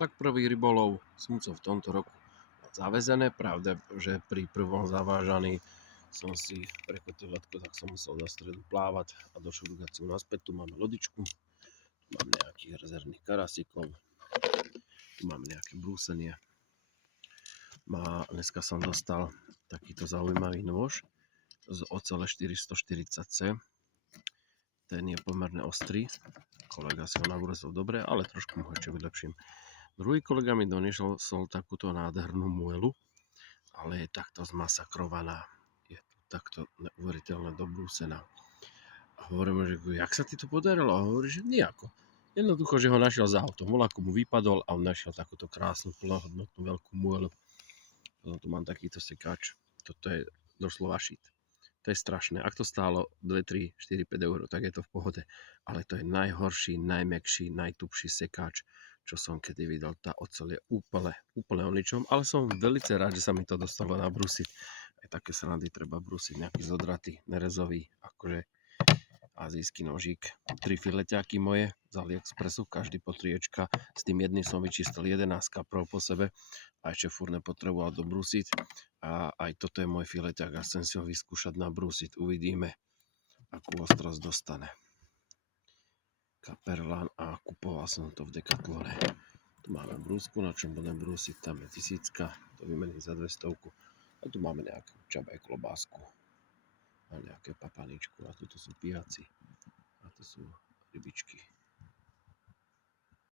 Tak prvý rybolov som chcel v tomto roku zavezené. Pravda, že pri prvom zavážaní som si prekotil letko, tak som musel do stredu plávať a do šurugaciu naspäť. Tu máme lodičku, tu mám nejakých rezervných karasíkov, tu mám nejaké brúsenie. Dneska som dostal takýto zaujímavý nôž z ocele 440C. Ten je pomerne ostrý, kolega si ho nabrúsil dobre, ale trošku mu ho ešte vylepším. Druhý kolega mi doniesol takúto nádhernú muelu, ale je takto zmasakrovaná. Je tu takto neuveriteľne dobrúsená. A hovorím, že jak sa ti to podarilo? A hovorí, že nejako. Jednoducho, že ho našiel za autom. Voľako mu vypadol a on našiel takúto krásnu, plnohodnotnú veľkú muelu. Potom tu mám takýto sekáč. Toto je doslova šít. To je strašné. Ak to stálo 2, 3, 4, 5 eur, tak je to v pohode. Ale to je najhorší, najmäkší, najtupší sekáč, čo som kedy videl. Tá oceľ je úplne o ničom, ale som veľmi rád, že sa mi to dostalo nabrúsiť. Aj také srandy treba brúsiť, nejaký zodratý, nerezový, akože azijský nožík. 3 fileťáky moje z AliExpressu, každý po 3 ečka. S tým jedným som vyčistil 11 kaprov po sebe a ešte furt nepotreboval dobrúsiť. A aj toto je môj fileťák a chcem si ho vyskúšať nabrúsiť. Uvidíme, akú ostrosť dostane. Kaperlán a kupoval som to v Decathlone. Tu máme brúsku, na čom budem brúsiť, tam je 1000, to vymením za 200. A tu máme nejakú čabaj klobásku a nejaké papaničku a tuto sú pijaci a tu sú rybičky.